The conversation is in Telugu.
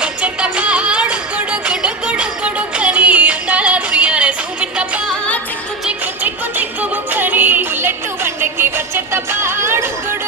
వచ్చేటప్పా గుడు గుడు గుడు గుడుకని అందాల దుర్యానే చూపిట్టప్పా చిక్కు చిక్కు చిక్కు చిక్కు బుక్కని బుల్లెట్టు బండకి వచ్చేటప్పా గుడు